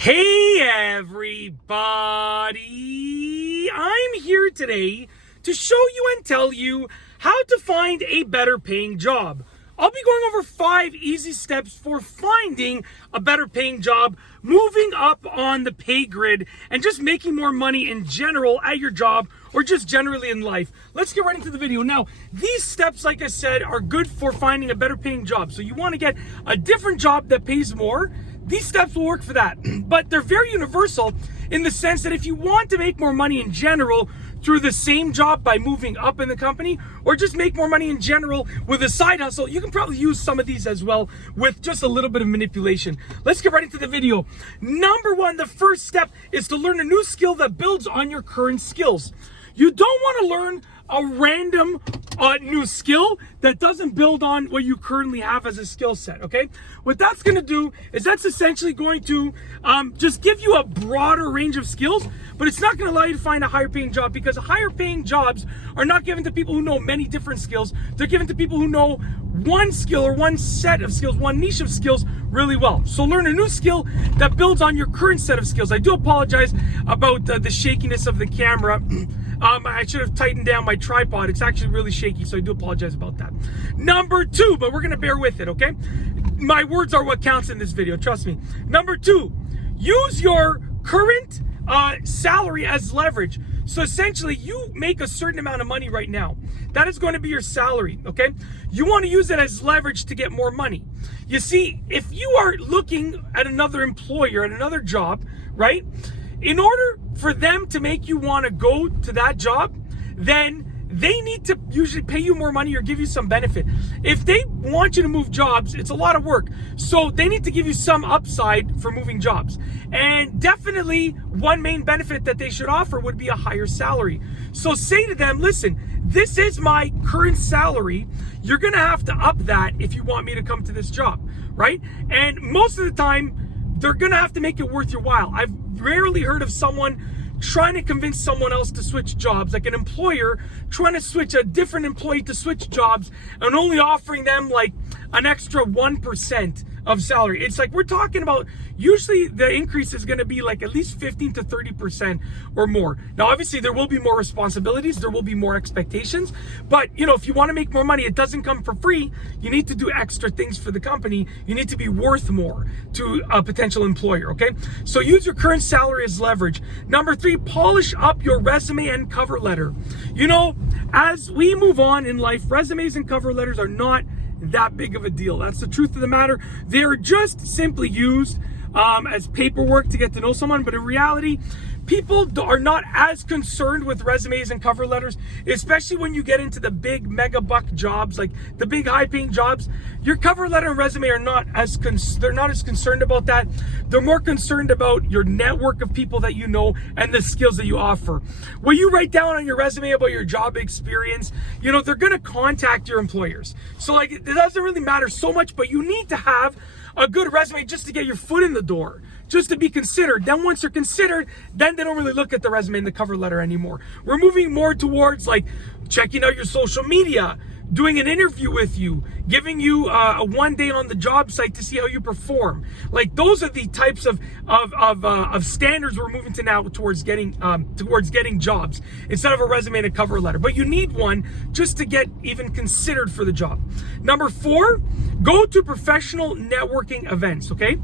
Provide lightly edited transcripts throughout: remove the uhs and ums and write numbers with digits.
Hey everybody, I'm here today to show you and tell you how to find a better paying job. I'll be going over 5 easy steps for finding a better paying job, moving up on the pay grid, and just making more money in general at your job or just generally in life. Let's get right into the video. Now, these steps, like I said, are good for finding a better paying job. So you want to get a different job that pays more. These steps will work for that, but they're very universal in the sense that if you want to make more money in general through the same job by moving up in the company, or just make more money in general with a side hustle, you can probably use some of these as well with just a little bit of manipulation. Let's get right into the video. Number 1, the first step is to learn a new skill that builds on your current skills. You don't want to learn a random new skill that doesn't build on what you currently have as a skill set, okay? What that's going to do is that's essentially going to just give you a broader range of skills, but it's not going to allow you to find a higher paying job, because higher paying jobs are not given to people who know many different skills. They're given to people who know one skill or one set of skills, one niche of skills really well. So learn a new skill that builds on your current set of skills. I do apologize about the shakiness of the camera. I should have tightened down my tripod. It's actually really shaky, so I do apologize about that. Number 2, but we're gonna bear with it, okay? My words are what counts in this video, trust me. Number 2, use your current salary as leverage. So essentially, you make a certain amount of money right now. That is going to be your salary, okay? You want to use it as leverage to get more money. You see, if you are looking at another employer, at another job, right? In order for them to make you want to go to that job, then they need to usually pay you more money or give you some benefit. If they want you to move jobs, it's a lot of work. So they need to give you some upside for moving jobs. And definitely one main benefit that they should offer would be a higher salary. So say to them, listen, this is my current salary. You're going to have to up that if you want me to come to this job, right? And most of the time, they're going to have to make it worth your while. I've rarely heard of someone trying to convince someone else to switch jobs, like an employer trying to switch a different employee to switch jobs and only offering them like an extra 1% of salary. It's like we're talking about, usually the increase is going to be like at least 15 to 30% or more. Now, obviously there will be more responsibilities, there will be more expectations, but you know, if you want to make more money, it doesn't come for free. You need to do extra things for the company. You need to be worth more to a potential employer, okay? So use your current salary as leverage. Number 3, polish up your resume and cover letter. You know, as we move on in life, resumes and cover letters are not that big of a deal. That's the truth of the matter. They're just simply used as paperwork to get to know someone, but in reality, people are not as concerned with resumes and cover letters, especially when you get into the big mega buck jobs, like the big high paying jobs. Your cover letter and resume are not as concerned about that. They're more concerned about your network of people that you know and the skills that you offer. What you write down on your resume about your job experience, you know, they're going to contact your employers. So like, it doesn't really matter so much, but you need to have a good resume just to get your foot in the door, just to be considered. Then once you're considered, then they don't really look at the resume and the cover letter anymore. We're moving more towards like checking out your social media, doing an interview with you, giving you a 1 day on the job site to see how you perform. Like those are the types of standards we're moving to now towards getting jobs instead of a resume and a cover letter. But you need one just to get even considered for the job. Number 4, go to professional networking events, okay?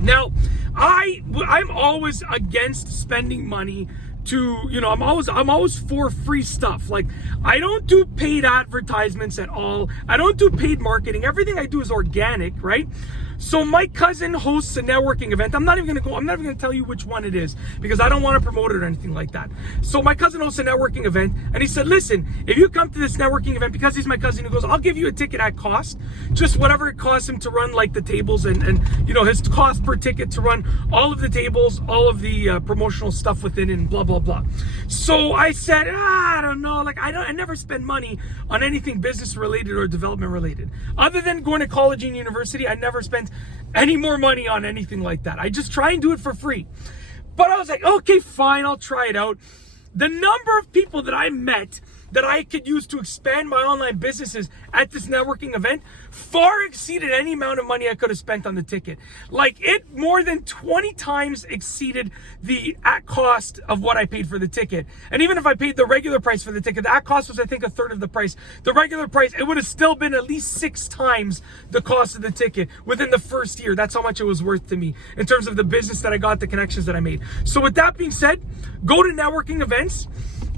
Now, I'm always against spending money to, you know, I'm always for free stuff. Like, I don't do paid advertisements at all. I don't do paid marketing. Everything I do is organic, right? So my cousin hosts a networking event. I'm not even gonna tell you which one it is because I don't want to promote it or anything like that. So my cousin hosts a networking event and he said, listen, if you come to this networking event, because he's my cousin, he goes, I'll give you a ticket at cost, just whatever it costs him to run like the tables and you know, his cost per ticket to run all of the tables, all of the promotional stuff within it and blah, blah, blah. So I said, I don't know, like I never spend money on anything business related or development related. Other than going to college and university, I never spent any more money on anything like that. I just try and do it for free. But I was like, okay, fine, I'll try it out. The number of people that I met that I could use to expand my online businesses at this networking event far exceeded any amount of money I could have spent on the ticket. Like, it more than 20 times exceeded the at cost of what I paid for the ticket. And even if I paid the regular price for the ticket, the at cost was, I think, a third of the price. The regular price, it would have still been at least 6 times the cost of the ticket within the first year. That's how much it was worth to me in terms of the business that I got, the connections that I made. So with that being said, go to networking events.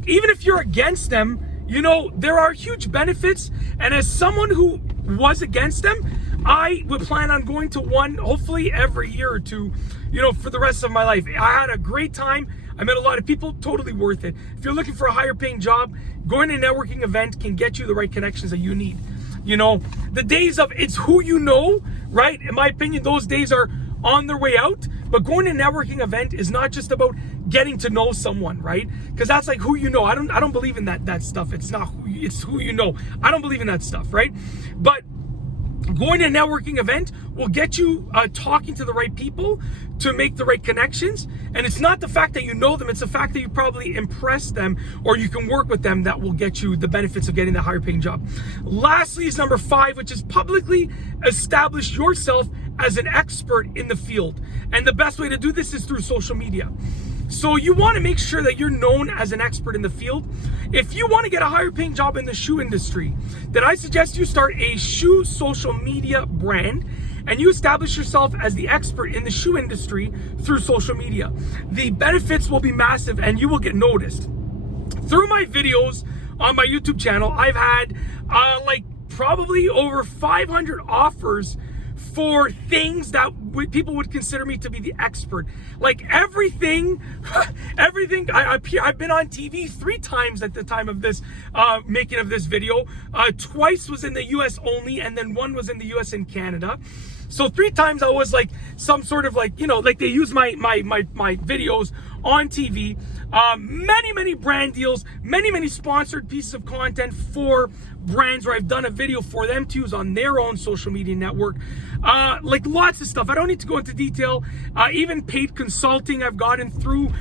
Even if you're against them, you know, there are huge benefits. And as someone who was against them, I would plan on going to one, hopefully every year or two, you know, for the rest of my life. I had a great time. I met a lot of people, totally worth it. If you're looking for a higher paying job, going to a networking event can get you the right connections that you need. You know, the days of it's who you know, right? In my opinion, those days are on their way out. But going to a networking event is not just about getting to know someone, right? Because that's like who you know. I don't believe in that stuff. It's not it's who you know. I don't believe in that stuff, right? But going to a networking event will get you talking to the right people to make the right connections. And it's not the fact that you know them, it's the fact that you probably impress them or you can work with them that will get you the benefits of getting the higher paying job. Lastly is number 5, which is publicly establish yourself as an expert in the field. And the best way to do this is through social media. So you want to make sure that you're known as an expert in the field. If you want to get a higher paying job in the shoe industry, then I suggest you start a shoe social media brand and you establish yourself as the expert in the shoe industry through social media. The benefits will be massive and you will get noticed. Through my videos on my YouTube channel, I've had like probably over 500 offers for things that people would consider me to be the expert. Like everything, I've been on TV 3 times at the time of this making of this video. Twice was in the US only, and then 1 was in the US and Canada. So 3 times I was like some sort of like, you know, like they use my videos on TV. Many brand deals, many sponsored pieces of content for brands where I've done a video for them to use on their own social media network. Like lots of stuff. I don't need to go into detail. Even paid consulting I've gotten through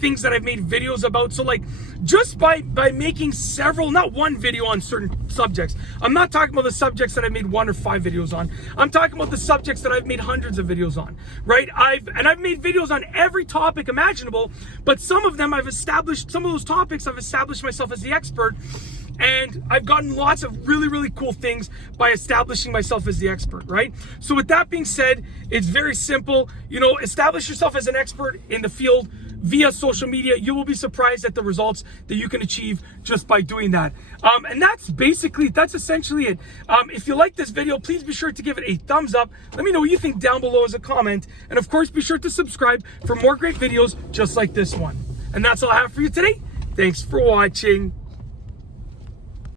things that I've made videos about. So like just by making several, not one video on certain subjects. I'm not talking about the subjects that I made 1 or 5 videos on. I'm talking about the subjects that I've made hundreds of videos on, right? I've made videos on every topic imaginable, but some of them some of those topics I've established myself as the expert. And I've gotten lots of really cool things by establishing myself as the expert, right? So with that being said, it's very simple. You know, establish yourself as an expert in the field via social media. You will be surprised at the results that you can achieve just by doing that. And that's essentially it. If you like this video, please be sure to give it a thumbs up. Let me know what you think down below as a comment. And of course, be sure to subscribe for more great videos just like this one. And that's all I have for you today. Thanks for watching.